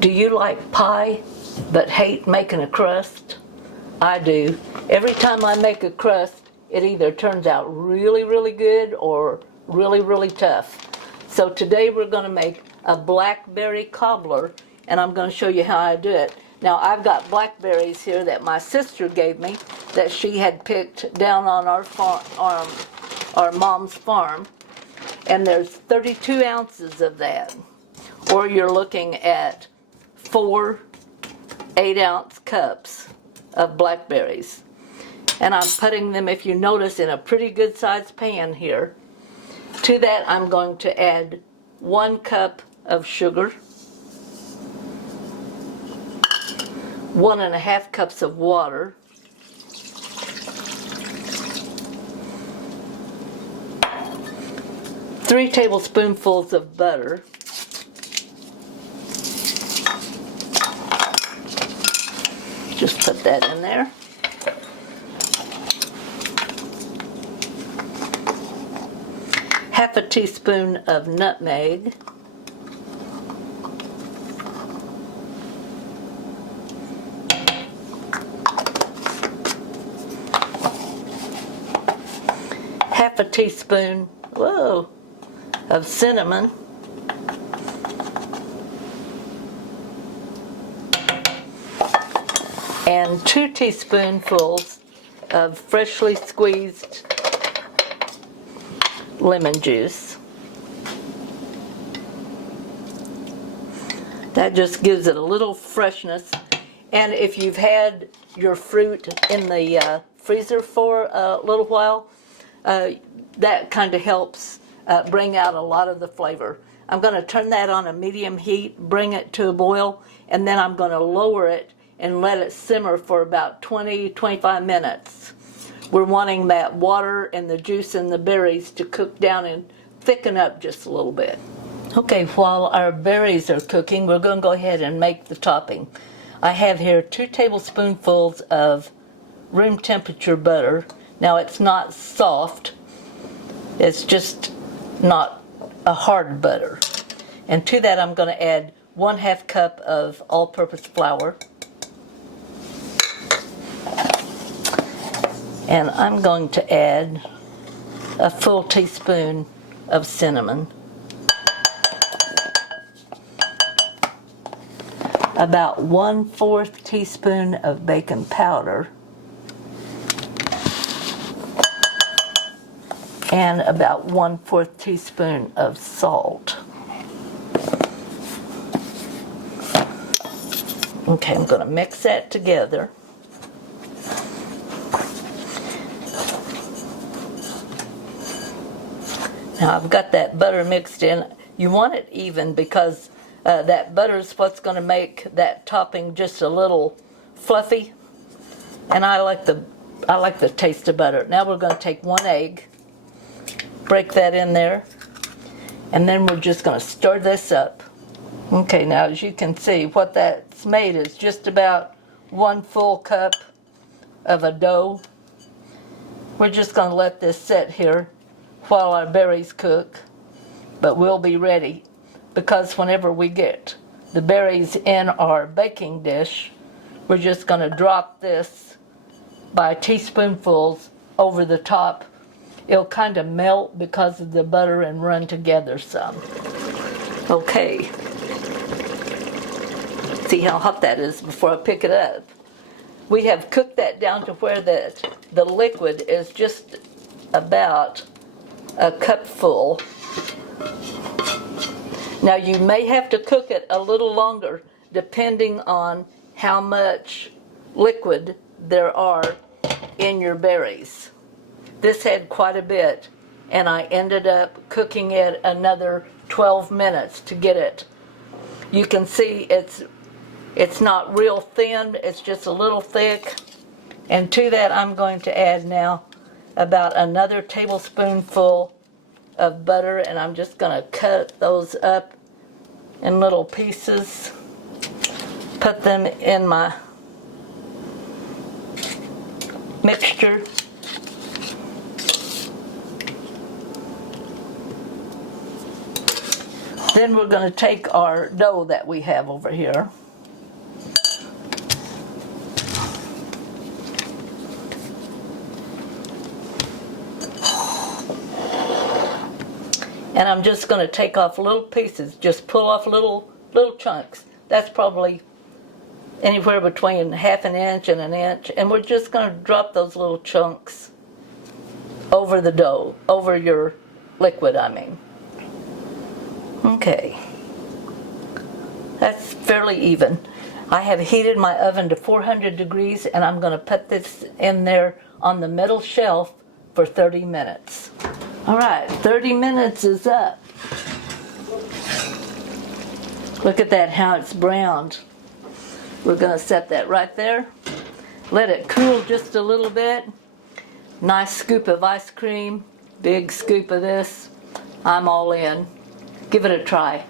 Do you like pie but hate making a crust? I do. Every time I make a crust, it either turns out really, really good or really, really tough. So today we're going to make a blackberry cobbler, and I'm going to show you how I do it. Now I've got blackberries here that my sister gave me that she had picked down on our farm, our mom's farm, and there's 32 ounces of that. Or you're looking at 4 8-ounce cups of blackberries. And I'm putting them, if you notice, in a pretty good sized pan here. To that I'm going to add 1 cup of sugar, 1.5 cups of water, 3 tablespoonfuls of butter, just put that in there. Half a teaspoon of nutmeg. Half a teaspoon, of cinnamon. And 2 teaspoonfuls of freshly squeezed lemon juice. That just gives it a little freshness. And if you've had your fruit in the freezer for a little while, that kind of helps bring out a lot of the flavor. I'm going to turn that on a medium heat, bring it to a boil, and then I'm going to lower it and let it simmer for about 20-25 minutes. We're wanting that water and the juice and the berries to cook down and thicken up just a little bit. Okay, while our berries are cooking, we're going to go ahead and make the topping. I have here 2 tablespoonfuls of room temperature butter. Now it's not soft, it's just not a hard butter. And to that I'm going to add 1/2 cup of all-purpose flour. And I'm going to add a full teaspoon of cinnamon, about 1/4 teaspoon of baking powder, and about 1/4 teaspoon of salt. Okay, I'm going to mix that together. Now I've got that butter mixed in. You want it even because that butter is what's going to make that topping just a little fluffy. And I like the taste of butter. Now we're going to take 1 egg, break that in there, and then we're just going to stir this up. Okay, now as you can see, what that's made is just about 1 full cup of a dough. We're just going to let this sit here while our berries cook, but we'll be ready because whenever we get the berries in our baking dish, we're just going to drop this by teaspoonfuls over the top. It'll kind of melt because of the butter and run together some. Okay. See how hot that is before I pick it up. We have cooked that down to where the liquid is just about a cup full. Now you may have to cook it a little longer depending on how much liquid there are in your berries. This had quite a bit, and I ended up cooking it another 12 minutes to get it. You can see it's not real thin, it's just a little thick. And to that I'm going to add now about another tablespoonful of butter, and I'm just going to cut those up in little pieces, put them in my mixture. Then we're going to take our dough that we have over here. And I'm just going to take off little pieces, just pull off little chunks. That's probably anywhere between half an inch and an inch. And we're just going to drop those little chunks over the dough, over your liquid, I mean. Okay. That's fairly even. I have heated my oven to 400 degrees and I'm going to put this in there on the middle shelf for 30 minutes. All right, 30 minutes is up. Look at that, how it's browned. We're going to set that right there. Let it cool just a little bit. Nice scoop of ice cream, big scoop of this. I'm all in. Give it a try.